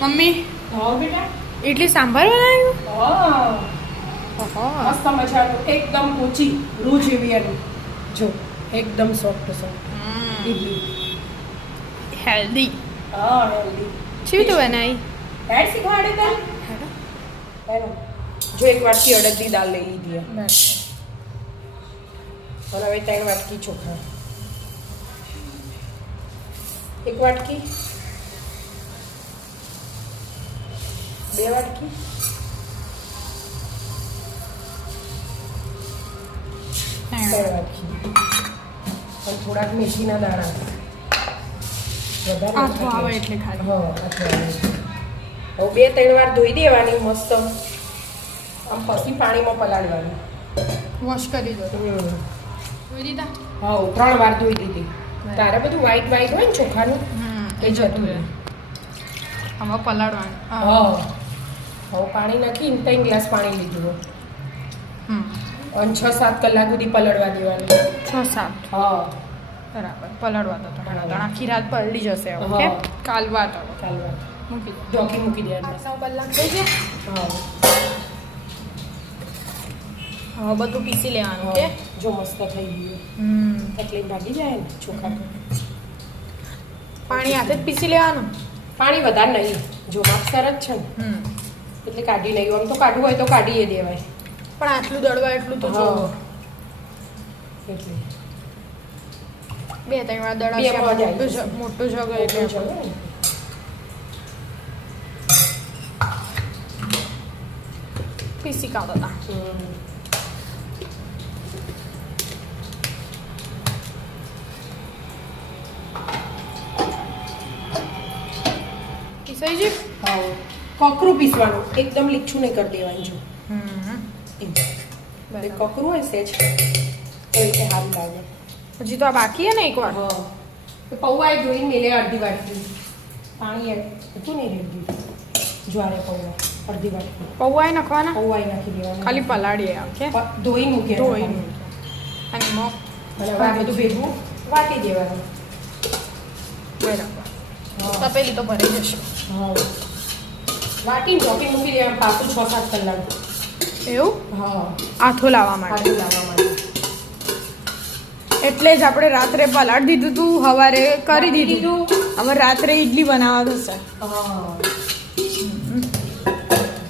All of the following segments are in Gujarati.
મમ્મી હા બેટા ઇડલી સાંભાર બનાવ્યું? હા મસ્ત મજાનું એકદમ ઊંચી રૂ જેવી એનું જો એકદમ સોફ્ટ ઇડલી હેલ્ધી. હા હેલ્ધી શું તું બનાવી? એડ શીખવાડે તને એનો જો એક વાટકી અડદની દાળ લઈ લીધી અને હવે 3 વાટકી ચોખા, એક વાટકી, 2 વાટકી, 3 વાટકી અને થોડાક મેથીના દાણા વધારે આથો આવે એટલે ખાલી. હા આથો આવે હવે 2-3 વાર ધોઈ દેવાની મસ્ત આમ પછી પાણીમાં પલાળવાની. વોશ કરી દો. ધોઈ દીધા? હા 3 વાર ધોઈ દીધી. તારે બધું વ્હાઈટ વ્હાઈટ હોય ને ચોખાનું એ જતું રહે. હવે પલાળવાનું. હા હવે પાણી નાખીને 3 ગ્લાસ પાણી લીધું અને 6-7 કલાક સુધી પલળવા દેવાનું. 6-7 હા બરાબર. પલાળવા દો તમારા તો આખી રાત પલળી જશે. હા. ઓકે કાલવા દો. ચાલવા મૂકી દો. ઢોકી મૂકી દેવાનું. 8-9 કલાક થઈ ગયા. હા હવે બધું પીસી લેવાનું. ઓકે જો મસ્ત થઈ ગયું એટલે ભાગી જાય ને ચોખા. પાણી હાથે જ પીસી લેવાનું. પાણી વધારે નહીં જો માપસર જ છે ને એટલે કાઢી નહીં. આમ તો કાઢવું હોય તો કાઢીએ દેવાય પણ આટલું દળવા એટલું તો જોવો. એટલે 2-3 વાર બે દળાશે. વાર જાય. મોટું જગ એટલે ચલો ને. પીસી કાઢો તા. પીસાઈ ગયું? હા કોકરું પીસવાનું એકદમ લીચું નહીં કરી દેવાનું જો એટલે કોકરું હોય સેજ એ રીતે સારું લાગે. હજી તો આ બાકી હે ને એકવાર. હા તો પૌવા એ ધોઈને મેલે અડધી વાટકી પાણી હતું નહીં રેડી જ્વારે પૌવા અડધી વાટકી પૌવા નાખવાના? પૌવા નાખી દેવાનું ખાલી પલાળીએ. ઓકે ધોઈને મૂકી ધોઈને અને મગ અને આ બધું ભેગું વાટી દેવાનું. બરાબર. હા તપેલી તો ભરી જશે. હા વાટીને ચોપી મૂકી દેવાનું પાછું 6-7 કલાક. એવું? હા આથો લાવવા માટે. આટલું લાવવા માટે એટલે જ આપણે રાત્રે પલાળી દીધું તું, સવારે કરી દીધું. હવે રાત્રે ઈડલી બનાવવા થશે. હા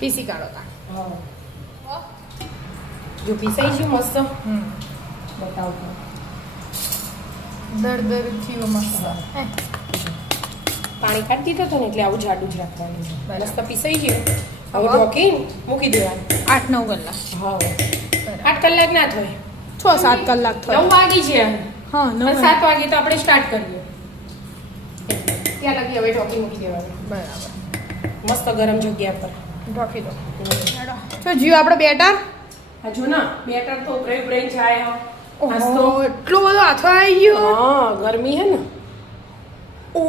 પીસી કાઢો તા. હા જો પીસાઈ ગયું મસ્ત બતાવ તો. દર થયું મસ્ત. હે. પાણી કાઢી દીધું હતું ને એટલે આવું જાડું જ રાખવાનું છે. બરાબર. મસ્ત પીસાઈ ગયું હવે હવે? ઢોકીને મૂકી દેવાનું. 8-9 કલાક. હા 8 કલાક ના થાય 6-7 કલાક 9 થાય. વાગી છે હા 9. 7 વાગે તો આપણે સ્ટાર્ટ કરીએ. ત્યાં લગી હવે ઢોકી મૂકી દેવાનું બરાબર. મસ્ત ગરમ જગ્યા પર. ઢોકી દો. તો જીવ આપણે બેટર. હા જો ના બેટર તો ઉભરાઈ ઉભરાઈ જાય. નાસ્તો ઓહો એટલો બધો હાથો આવી ગયો. હા ગરમી હે ને ઓ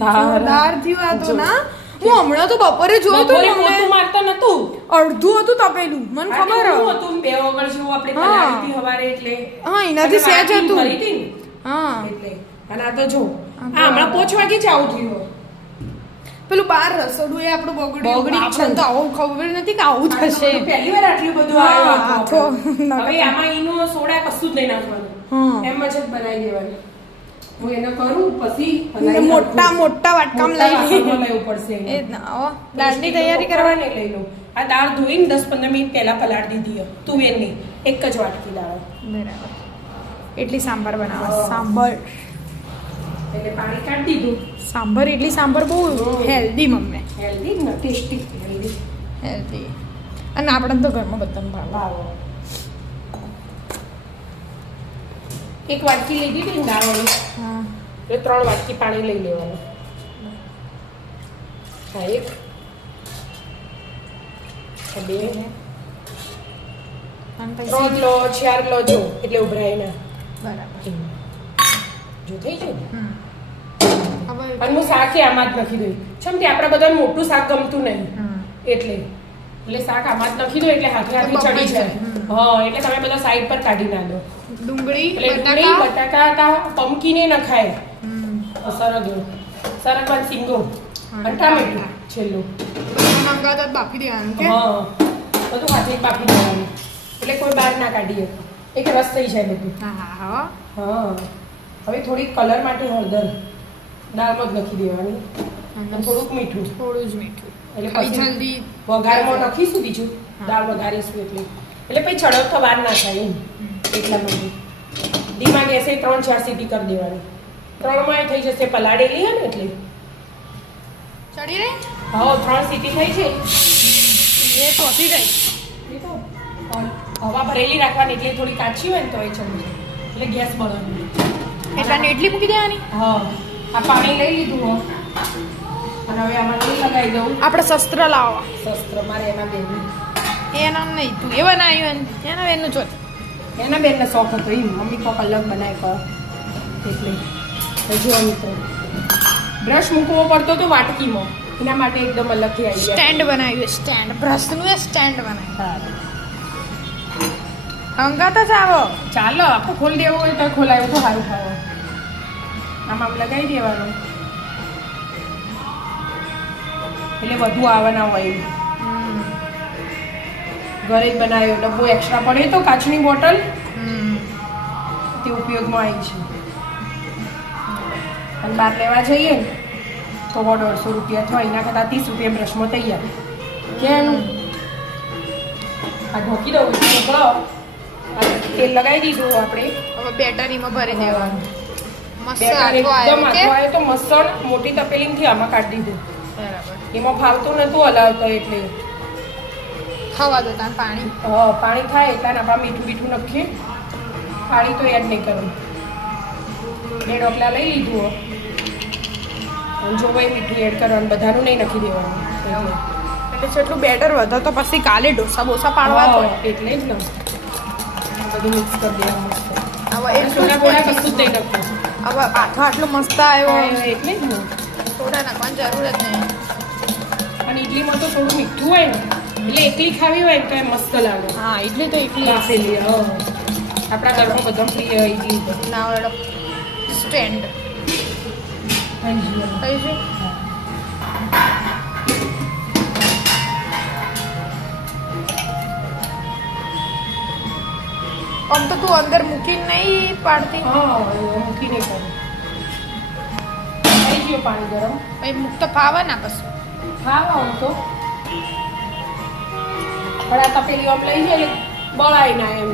તારા. જોરદાર થયું આ તો ના. હું હમણાં તો બપોરે જોયું બપોરે હતું મોટું મારતા નતું. અડધું હતું તપેલું મને ખબર આટલું હતી. હતું 2 વગર જેવું આપણે હા. પલાળી હતી હવારે એટલે હા એનાથી સહેજ વાટીને હતું. ભરી હતી ને હા એટલે અને આ તો જો આ તો હમણાં 5 વાગે જ આવું થયું. પેલું બાર રસોડું એ આપણું બગડી બગડી જ છે. આપણને તો આવું ખબર નથી કે આવું થશે. પહેલી વાર આટલું બધું હા, આવ્યું આથો. હતું. હવે આમાં ઈનો સોડા કશું જ નહીં નાખવાનું. હા. એમ જ બનાવી દેવાનું. હું એને કરું પછી ને મોટા વાટકામ લઈ વાસણમાં લેવું પડશે એને. એ જ ના ઓ દાળની તૈયારી કરવાની. લઈ લઉં. આ દાળ ધોઈને 10-15 મિનિટ પહેલા પલાળી દીધી તુવેરની એક જ વાટકી દાળ બરાબર. ઇડલી સાંભાર બનાવવા. સાંભાર એટલે પાણી કાઢી દીધું. સાંભાર ઇડલી સાંભાર બહુ હેલ્ધી મમ્મી. હેલ્ધી ને ટેસ્ટી હેલ્ધી હેલ્ધી અને આપણે તો ઘરમાં બધાને ભાવે. ભાવો. એક વાટકી લીધી હતી ને દાળની હા એટલે 3 વાટકી પાણી લઈ લેવાનું. હા 1 2 અને પછી 3 લો 4 લો જો એટલે ઉભરાય ના. બરાબર. જો થઈ ગયું ને? હવે અને હું શાકે આમાં જ નાખી દઉં. ચમ કે આપણા બધાને મોટું શાક ગમતું નહીં એટલે શાક આમાં જ નાખી દો એટલે હાથે હાથે ચડી જાય. હા એટલે તમે બધા સાઈડ પર કાઢી ના દો. ડુંગળી ડુંગળી બટાકા પમ્પકીન એ નખાય સરગવો સરગવા સિંગો અને ટામેટું છેલ્લું. મંગાતા જ બાફી દેવાનું કે હા બધું હાથે જ બાફી દેવાનું એટલે કોઈ બહાર ના કાઢીએ એક રસ થઈ જાય બધું. હા હા હવે થોડીક કલર માટે હળદર દાળમાં જ નાખી દેવાની અને થોડુંક મીઠું થોડું જ મીઠું એટલે ખાલી પછી જલ્દી વઘારમાં નાખીશું બીજું દાળ વઘારીશું એટલે પછી ચડક વાર ના થાય એમ એટલા માટે ધીમા ગેસે 3-4 સીટી કરી દેવાની 3માં થઈ જશે પલાળેલી હે ને એટલે ચડી રહી હા 3 સીટી થઈ છે એ પહોંચી ગઈ એ તો હવા ભરેલી રાખવાની એટલે થોડી કાચી હોય ને તો એ ચડી જાય એટલે ગેસ બળવાની એટલે એટલી મૂકી દેવાની હા આ પાણી લઈ લીધું હો અને હવે આમાં તેલ લગાવી દઉં આપણે શસ્ત્ર લાવવા શસ્ત્ર મારે એના બેનની એના નહીં તું એ બનાવ્યું એના બેનનું ચોથ એના બેનને શોખ હતો એમ મમ્મી કોક અલગ બનાવી કર એટલે જો મિત્રો બ્રશ મૂકવો પડતો તો વાટકીમાં એના માટે એકદમ અલગથી આવી ગયા સ્ટેન્ડ બનાવ્યું સ્ટેન્ડ બ્રશનું એ સ્ટેન્ડ બનાવ્યું હા હંગાત જ આવો ચાલો આપણે ખોલી દેવું હોય તો ખોલાયું તો સારું ખાવા આમ લગાવી દેવાનું એટલે વધુ આવવાના હોય ઘરે જ બનાવ્યો ડબ્બો એક્સ્ટ્રા પડે તો કાચની બોટલ તે ઉપયોગમાં આવી છે અને બહાર લેવા જઈએ ને તો 150 રૂપિયા થાય એના કરતાં 30 રૂપિયા બ્રશમાં તૈયાર કેમ આ ઢોકી દઉં એટલે મોકલો તેલ લગાવી દીધું આપણે હવે બેટરીમાં ભરી દેવાનું મસ્ત બેટર આખો એકદમ આવ્યો કે આખો આવ્યો તો મસળ મોટી તપેલીમાંથી આમાં કાઢી દીધું બરાબર એમાં ફાવતું નતું હલાવતો એટલે ખાવા દો તાર પાણી પાણી થાય એટલે આપણે મીઠું બીઠું નાખીએ પાણી તો એડ નહીં કરવું 2 ડોકલા લઈ લીધું અને જો ભાઈ મીઠું એડ કરવાનું બધાનું નહીં નાખી દેવાનું એટલે જેટલું બેટર વધે તો પછી કાલે ઢોસા બોસા પાડવા તો એટલે જ ને બધું મિક્સ કરી દેવાનું મસ્ત હવે અને એટલું સોડા જ બોડા કશું જ નહીં નાખવું હવે આથો આટલો મસ્ત આવ્યો એટલે જ ને સોડા નાખવાની જરૂર જ નહીં અને ઇડલીમાં તો થોડું મીઠું હોય ને એટલે એકલી ખાવી હોય ને તો એ મસ્ત લાગે હા ઇડલી તો એકલી બાફેલી આપણા ઘરમાં બધા પ્રિય ઇડલી તો ના વાળો સ્ટેન્ડ થઈ છે આમ તો તું અંદર મૂકીને નહીં પાડતી મૂકી નહીં કરું થઈ ગયું પાણી ગરમ પછી મૂકતો ફાવે ના કશું ખાવા આમ તો પણ આ તપેલી આમ લઈ જાય બળાય ના એમ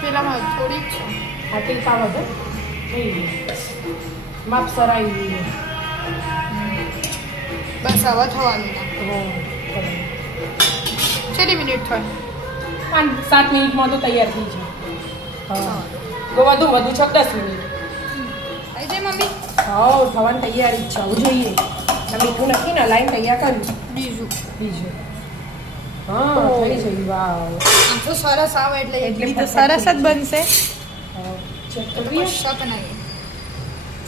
પેલામાં થોડીક છે આ ટીપા વધે થઈ ગયું માપ સરાઈ ગયું બસ હવે થવાનું કેટલી મિનિટ થાય 5-7 મિનિટમાં તો તૈયાર થઈ જાય તો વધુ 6-10 મિનિટ આવી જાય મમ્મી હા થવાની તૈયારી છે આવું જોઈએ મીઠું નાખીને લાઈન તૈયાર કર્યું બીજું હા થઈ જઈ વાવ આમ તો સરસ આવે એટલે એટલે એટલી તો perfect સરસ જ બનશે ચેક કરીએ શક નહીં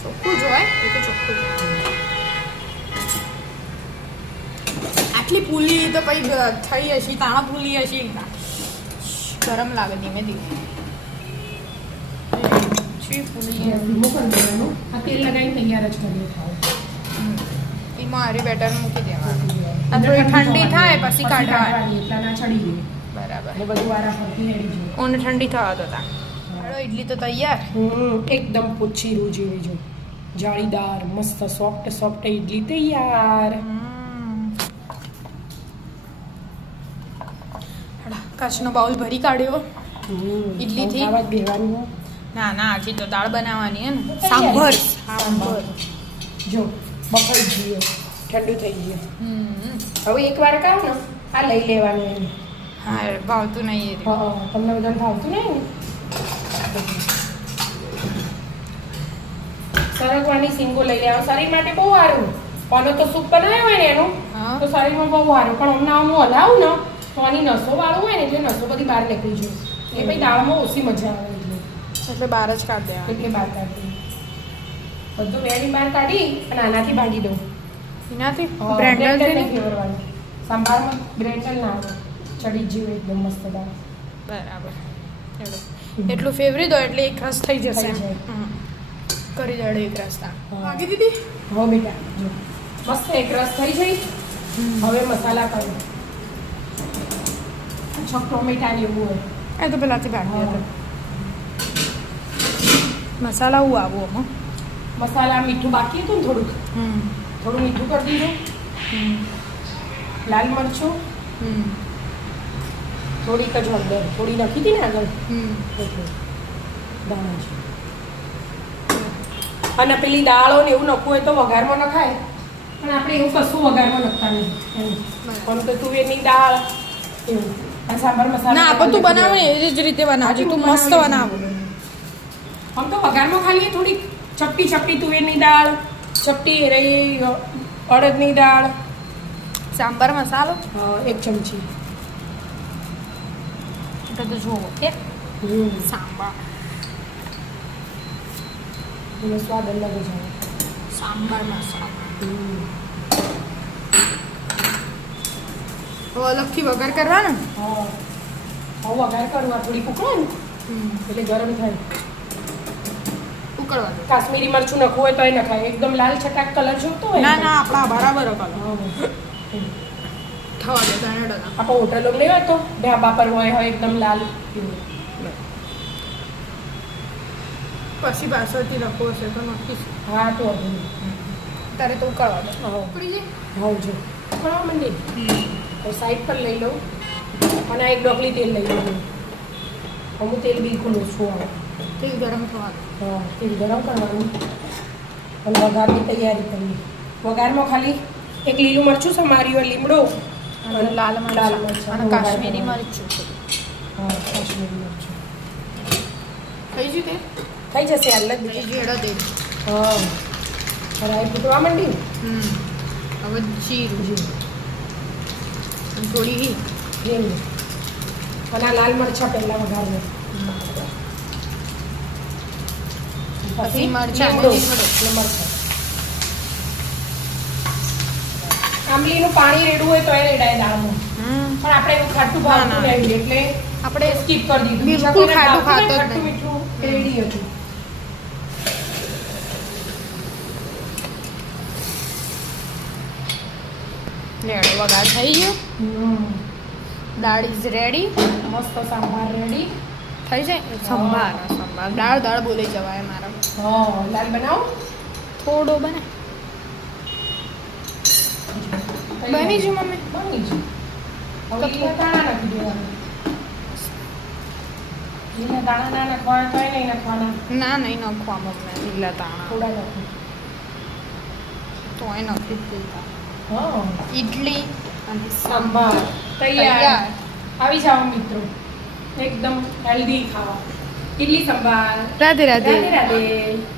ચોખ્ખું જ હોય એ તો ચોખ્ખું જ આટલી પૂલી તો પછી થઈ હશે તાણા પૂલી હશે ગરમ લાગે ધીમે ધીમે પૂલી ધીમું કરી દેવાનું આ તેલ લગાવીને તૈયાર જ કરીએ ખાવ એમાં હારી બેટર મૂકી દેવાનું આ થોડી ઠંડી થાય પછી કાઢવાની એટલા ના ચડી ગઈ બરાબર એટલે બધું વારા ફરતી હેડી જાય ઓને ઠંડી થવા દો તા હાલો ઇડલી તો તૈયાર એકદમ પોચીરું જેવી જો જાળીદાર મસ્ત સોફ્ટ ઇડલી તૈયાર કાચનો બાઉલ ભરી કાઢ્યો ઇડલીથી? આવા જ બેહવાનું ના ના આજી તો દાળ બનાવવાની હે ને સાંભર સાંભર જો બફાઈ ગયો ઠંડુ થઈ ગયું હવે એકવાર ખાવ ને આ લઈ લેવાનું એમ હા ભાવતું નહીં એ તમને બધાને ભાવતું નહીં ને સરગવાની સિંગો લઈ લેવા શરીર માટે બહુ સારું કોનો તો સૂપ બનાવ્યો હોય ને એનું હા. તો શરીરમાં બહુ સારું પણ હમણાં હું હલાવું ને તો આની નસો વાળું હોય ને એટલે નસો બધી બહાર નીકળી જાય એ પછી દાળમાં ઓછી મજા આવે એટલે બહાર જ કાઢ દેવા એટલે બહાર કાઢી બધું વેણી બહાર કાઢી અને આનાથી ભાજી દઉં એનાથી બ્રેન્ડલ બ્રેન્ડલ ફેવરવાનું સંભારમાં બ્રેન્ડલ ના આવે ચડી જ જીવે એકદમ મસ્ત દાળ બરાબર હેડો. એટલું ફેવરેટ હોય એટલે એક રસ થઈ જશે થઈ એમ. જાય. હમ. કરી દેડે એક રસ તાણ. હા. વાગી દીધી? હો બેટા જો મસ્ત એક રસ થઈ જઈ. હવે મસાલા કરો. છ ટોમેટા ને એવું હોય. એ તો પેલાથી બાકી હા. હતું. મસાલા હું આવું આમાં. મસાલા મીઠું બાકી હતું ને થોડુંક થોડું મીઠું કરી દીધું. લાલ મરચું થોડીક જ હળદર થોડી નાખી હતી ને આગળ એટલે દાણા છે. અને પેલી દાળો ને એવું નખવું હોય તો વઘારમાં નખાય પણ આપણે એવું કશું વઘારમાં નખતા નહીં એમ. પણ તો તુવેરની દાળ એવું આ સાંભાર મસાલા ના આપણે તું બનાવે ને એ જ રીતે બનાવજે. તું મસ્ત બનાવ. આમ તો વઘારમાં ખાલી થોડીક ચપટી ચપટી તુવેરની દાળ ચપટી રહી અડદની દાળ સાંભાર મસાલો એક ચમચી એટલે તો જુઓ કે સાંભાર એનો સ્વાદ અલગ જ આવે. સાંભાર મસાલો તો અલગથી વઘાર કરવાનો. હા હવે વઘાર કરવા થોડીક ઉકળે ને એટલે ગરમ થાય. ઉકળવાનું. કાશ્મીરી મરચું નખવું હોય તો એ નખાય. એકદમ લાલ છટાક કલર જોતો હોય ના ના આપણા બરાબર કલર હા. થવા દે તાને ડગા. આપણે હોટલો નહીં હોય તો ઢાબા પર હોય એકદમ લાલ એવું. પછી પાછળથી લખવો હશે તો નક્કી હા તો વાંધો નહીં. તારે તો ઉકળવા દે. હા ઉકળી જાય. હા જો ઉકળવા માંડી તો સાઈડ પર લઈ લઉં અને આ એક ડોકલી તેલ લઈ લઉં. અમુક તેલ બિલકુલ ઓછું આવે. તેલ ગરમ થવા દે. હા તેલ ગરમ કરવાનું અને વઘારની તૈયારી કરવી. વઘારમાં ખાલી એક લીલું મરચું સમાર્યું હોય લીમડો અને લાલ મરચાં અને કાશ્મીરી મરચું. હા કાશ્મીરી મરચું થઈ ગયું તે? થઈ જશે હાલ જ પછી જેડો દે. હા રાઈ ફૂટવા માંડી હવે જીરું અને થોડી ઘી. એવું અને આ લાલ મરચાં પહેલાં વઘારને પછી મરચાં અને લીમડો લીમડો. અને મરચાં. આંબલીનું પાણી રેડવું હોય તો એ રેડાય દાળમાં પણ આપણે એવું ખાટું ભાવતું ના. નહીં એટલે આપણે સ્કીપ કરી દીધું. બિલકુલ ખાટું ખાતો જ ખાટું નહીં. મીઠું રેડી હતું. લેડો વઘાર થઈ ગયો. દાળ ઇઝ રેડી. મસ્ત સાંભાર રેડી. થઈ જાય સંભાર સંભાર દાળ દાળ બોલી જવાય મારા. હા લાલ બનાવો. થોડો બને બની જ મમ્મી. બની ગયું. હવે લીલા દાણા નાખી દેવાના. લીલા દાણા ના નાખવાના તો નહીં નાખવાના. ના નહીં નાખવા મમ્મી લીલા દાણા થોડા નાખો. તો એ નાખી જ દીધા. હા ઇડલી અને સાંભાર તૈયાર. આવી જાઓ મિત્રો એકદમ હેલ્ધી ખાવા. ઇડલી સંભાર. રાધે રાધે. રાધે રાધે.